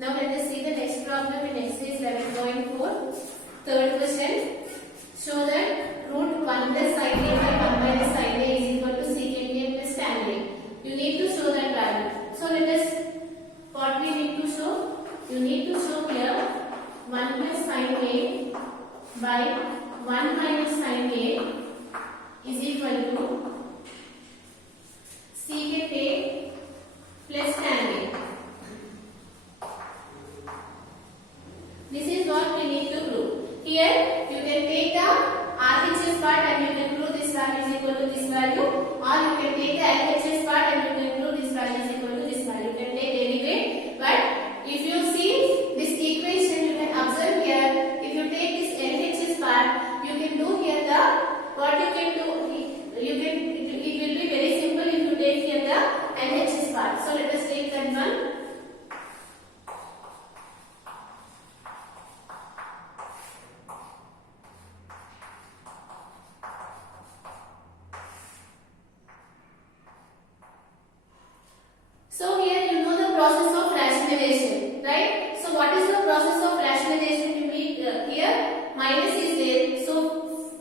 Now let us see the next problem in exercise 11.4. Third question. Show that root 1 plus sin a by 1 minus sin a is equal to secant a plus tan a. You need to show that value. So let us, what we need to show? You need to show here 1 plus sin a by 1 minus sin a is equal to secant a plus tan a. This is what we need to prove. Here you can take the RHS part and you can prove this value is equal to this value, or you can take the LHS part and you can prove this value is equal to this value. You can take any way, but if you see this equation, you can observe here. If you take this LHS part, you can do here the what you can do. You can it will be very simple if you take here the LHS part. So let us take that one. So here you know the process of rationalization, right? So what is the process of rationalization? You need here minus is there. So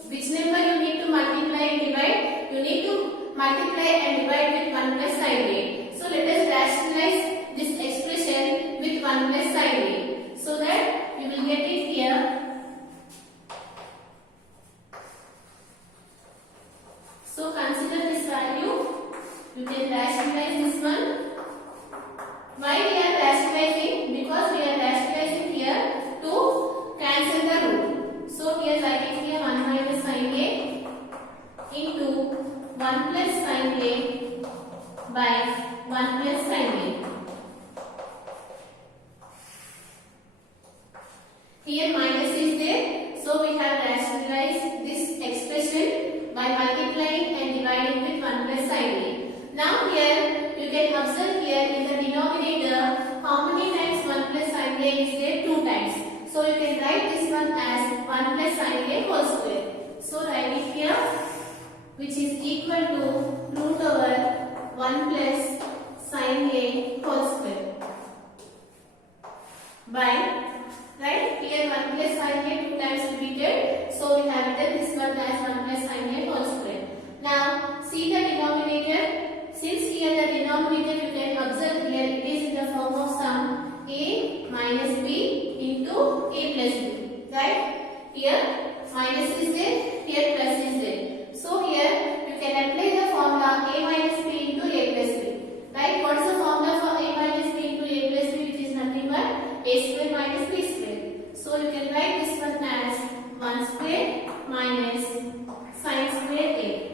which number you need to multiply and divide? You need to multiply and divide with 1 plus sin a. So let us rationalize this expression with 1 plus sin a, so that you will get it here. So consider this value. You can rationalize this one. Why we are rationalizing? Because we are rationalizing here to cancel the root. So here I get here 1 minus sin a into 1 plus sin a by 1 plus sin a. Here minus is there. So we have rationalized this expression by multiplying and dividing with 1 plus sin a. Now here you can observe here in the denominator how many times 1 plus sin a is there? 2 times. So you can write this one as 1 plus sin a whole square. So write it here, which is equal to root over 1 plus sin a whole square by, right, here 1 plus sin a 2 times repeated. So we have written this one as 1 plus sin a whole square. Now see the denominator. Since here the denominator you can observe here it is in the form of sum a minus b into a plus b, right? Here minus is there, here plus is there. So here you can apply the formula a minus b into a plus b, right? What is the formula for a minus b into a plus b, which is nothing but a square minus b square. So you can write this one as 1 square minus sin square a.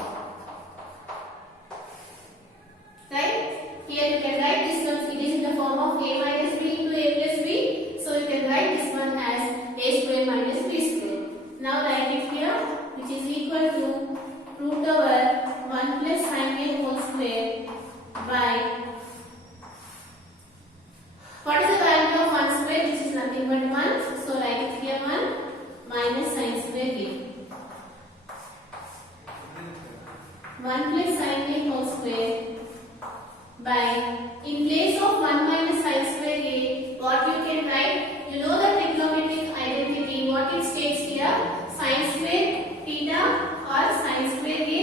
Right? Here you can write this one, it is in the form of a minus b into a plus b. So you can write this one as a square minus b square. Now write it here, which is equal to root over 1 plus sin a whole square by, what is the value of 1 square, which is nothing but 1. So write it here 1 minus sin square a. 1 plus sin a whole square by, in place of 1 minus sin square a, what you can write? You know the trigonometric identity, what it states here? Sin square theta or sin square a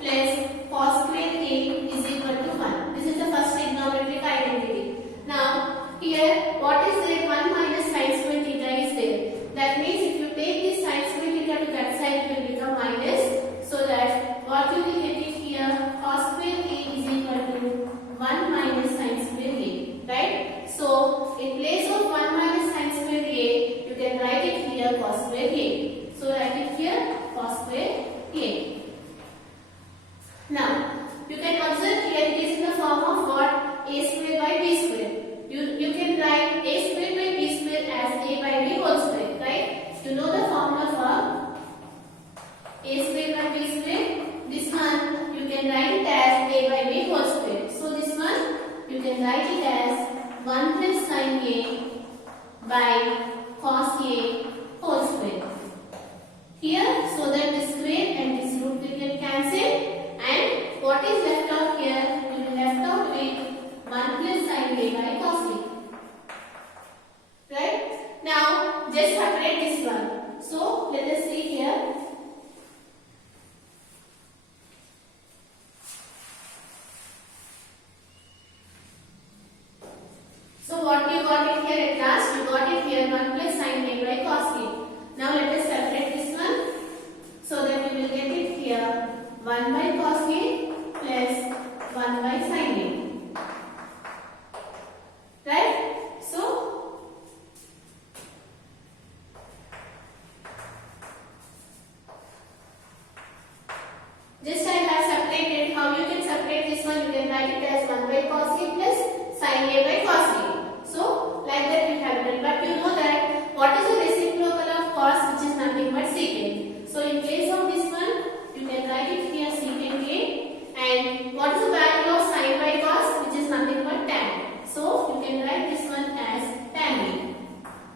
plus cos square a is equal to 1. This is the first trigonometric identity. Now here what is there? 1 minus sin square theta is there. That means if you take this sin square theta to that side, it will become minus. So that what you will get it here, cos square a is equal to 1 minus sin square a, right? So in place of 1 minus sin square a, you can write it here cos square a. So write it here cos square a. Now you can observe here it is in the form of what? A square by b square. You can write a square by b square as a by b whole square, right? You know the formula for a square by b square. This one you can write it as a by b whole square. So this one you can write it as 1 plus sin a by cos a whole square. Here, so that this square and this root will get cancelled, and what is left out here? You will left out with 1 plus sin a by cos a. just separate this one. So let us see here. So what you got it here at last? You got it here 1 plus sin A by cos A. Now let us separate this one. So that we will get it here 1 by cos A plus 1 by sin A. Right? So just I have separated. How you can separate this one? You can write it as 1 by cos A plus sin A by cos A. So like that we have done. But you know that what is the reciprocal of cos, which is nothing but secant. So in place of this one, you can write it here secant A. And what is the value of sin by cos, which is nothing but tan. So you can write this one as tan A.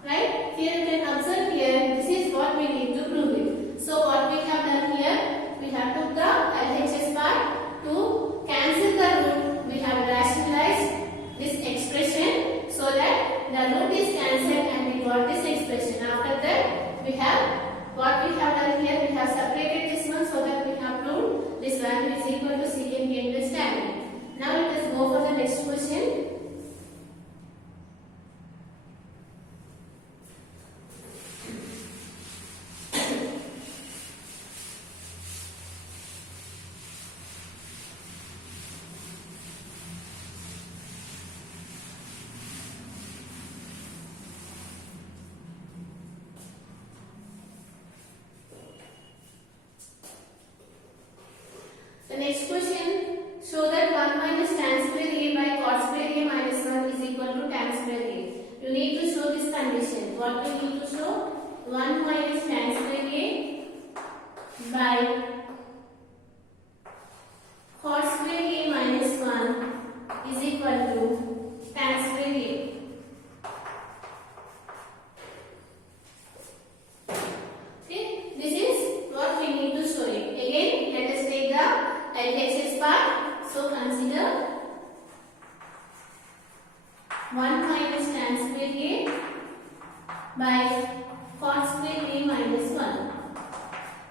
Right? Here you can observe here. This is what we need to prove it. So what we have done here? We have took the LHS part to cancel the root. We have rationalized this expression so that the root is cancelled and we got this expression. After that, we have what we have done here. We have separated this one so that we have proved this value is equal to secant A plus tan A. Now let us go for the next question. The next question, show that 1 minus tan square A by cot square A minus 1 is equal to tan square A. You need to show this condition. What we need to show? 1 minus tan square A by cot square A minus 1 is equal to tan square A. Okay, this is what we need to show it. Again, let us take the LHS part. So consider 1 minus tan square A by cot square A minus 1.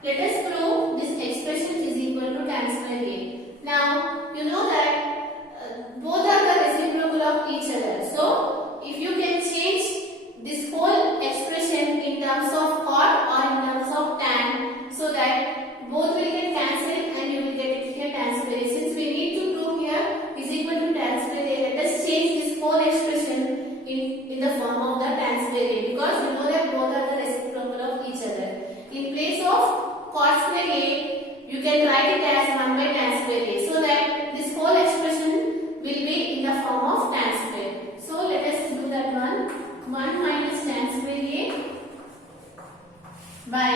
Let us prove this expression is equal to tan square A. Now you know that both are the reciprocal of each other. So if you can change this whole expression in terms of cot or in terms of tan, so that both will get cancelled and you will get it here tan square A. Since we need to prove here is equal to tan square A, let us change this whole expression in the form of the tan square A, because you know that both are the reciprocal of each other. In place of cot square A, you can write it as 1 by tan square A, so that this whole expression will be in the form of tan square. So let us do that one. 1 minus tan square A by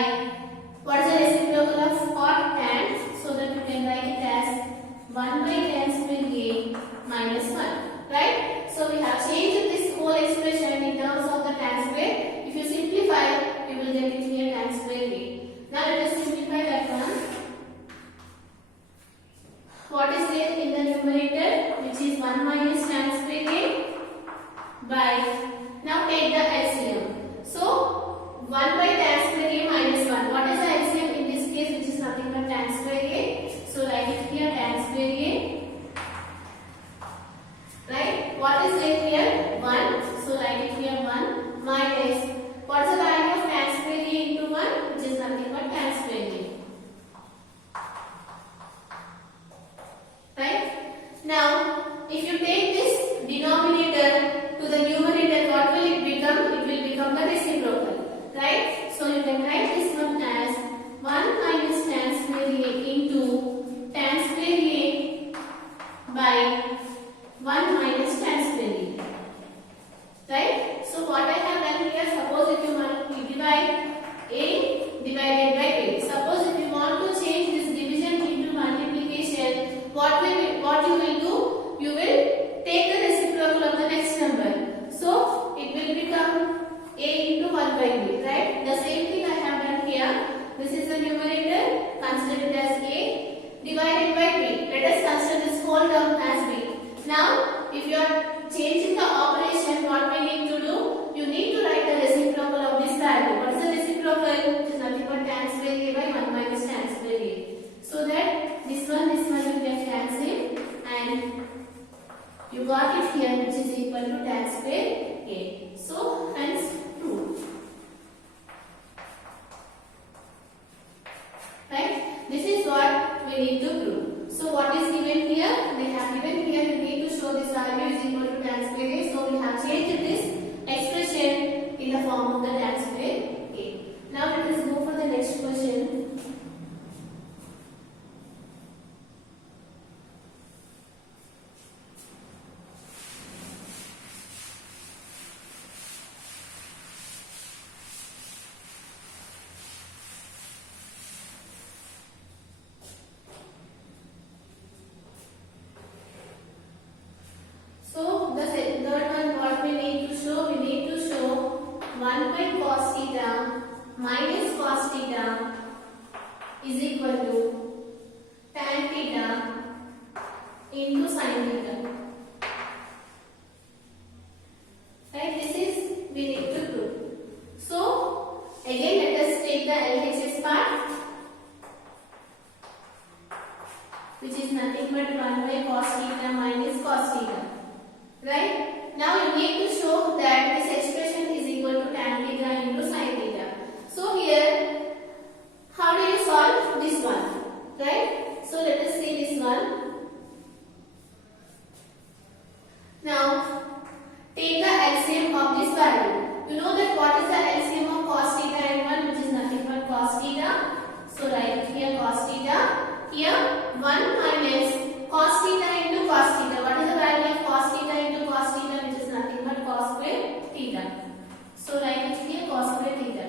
what is the reciprocal of cot tan, so that you can write it as 1 by tan square A minus 1. Right? So we have changed this whole expression in terms of the tan square. If you simplify, you will get it here tan square A. Now let us simplify that one. What is there in the numerator, which is 1 minus tan square A by, now take the LCM. So 1 by tan square A minus 1. What is the LCM in this case, which is nothing but tan square A? So write it here tan square A. Right? What is there here? 1. So write it here 1 minus, what is the value of tan square A into 1? Which is nothing but tan square A. Right? Now, if you take this denominator to the numerator, what will it become? It will become the reciprocal. Right? So third one, what we need to show? We need to show 1 by cos theta minus cos theta is equal to tan theta into sin theta. Right? This is we need to prove. So again, let us take the LHS part, which is nothing but 1 by cos theta minus cos theta. Right? Now you need to show that this expression is equal to tan theta into sin theta. So here, how do you solve this one? Right? So let us see this one. Now take the LCM of this value. You know that what is the LCM of cos theta and 1, which is nothing but cos theta. So write it here cos theta. Here 1 minus cos theta into cos theta. What is the value of cos theta into cos theta, which is nothing but cos square theta. So write it here cos square theta.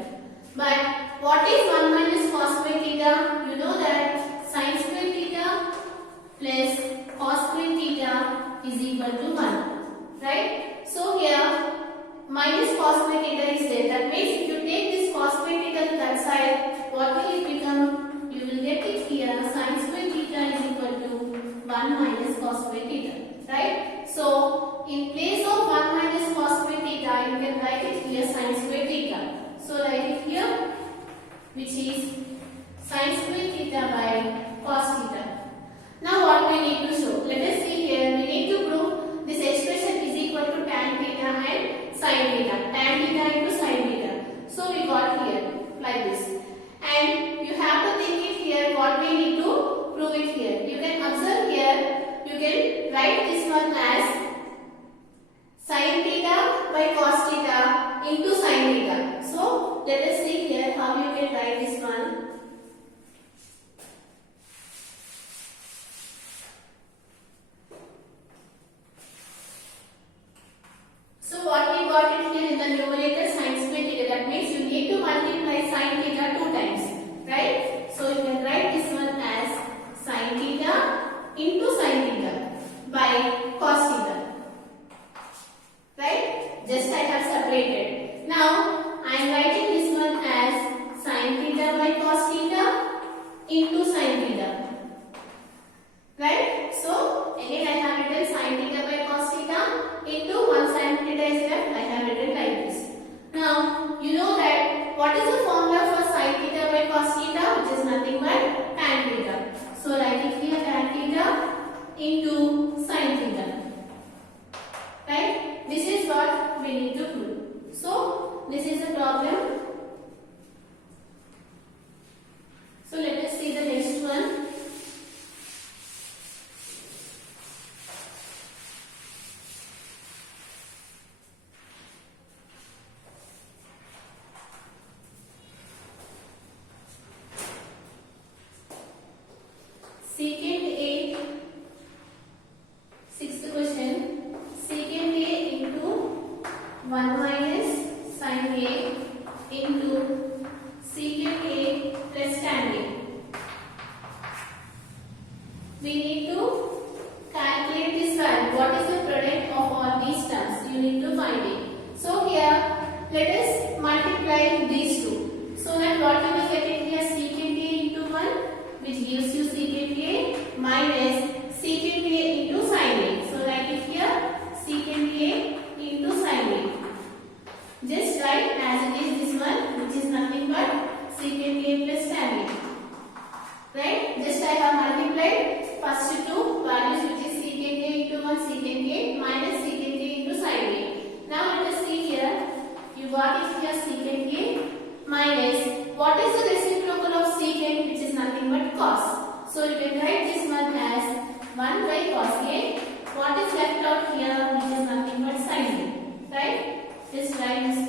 But what is 1 minus cos square theta? You know that sin square theta plus cos square theta is equal to 1. Right? So here minus cos square theta is there. That means if you take this cos square theta to that side, what will it become? You will get it here sin square theta is equal to 1 minus cos square theta. Right? So in place of 1 minus cos square theta, you can write it here sin square theta. So write it here, which is sin square theta by cos theta. Now what we need to show? Let us see here. We need to prove this expression is equal to tan theta and sin theta. Tan theta into sin theta. So we got here like this. And you have to think it here what we need to prove it here. You can observe here. You can write this one as sin theta by cos theta into sin theta. So let us see here how you can write this one. So what we got it here in the numerator sin square theta. That means you need to multiply sin theta 2 times. Right? So you can write this one as sin theta into sin theta by cos theta. Right? Just I have separated. Now I am writing this one as sin theta by cos theta into sin theta. Right? So again I have written sin theta by cos theta into 1 sin theta is left. I have written like this. Now you know that what is the formula for sin theta by cos theta, which is nothing but tan theta. So write it here tan theta into sin theta. Right? This is what we need to prove. So this is the problem. So let us see the next one. Secant A, sixth question, secant A into 1 minus sin A into secant A plus tan A. We need to calculate this value. What is the product of all these terms? You need to find it. So here, let us multiply these two. So that what you will get it here secant A into 1, which gives you secant A minus secant A into sin A. So write it here secant A into sin A. Just write as it is this one, which is nothing but secant A plus tan A. Right? Just I have multiplied first two values, which is secant A into 1 secant A minus secant A into sin A. Now let us see here. You got it here secant A minus what is the reciprocal of secant, which is nothing but cos. So you can write this one as 1 by cos A. What is left out here, which is nothing but sin A. Right? Just write this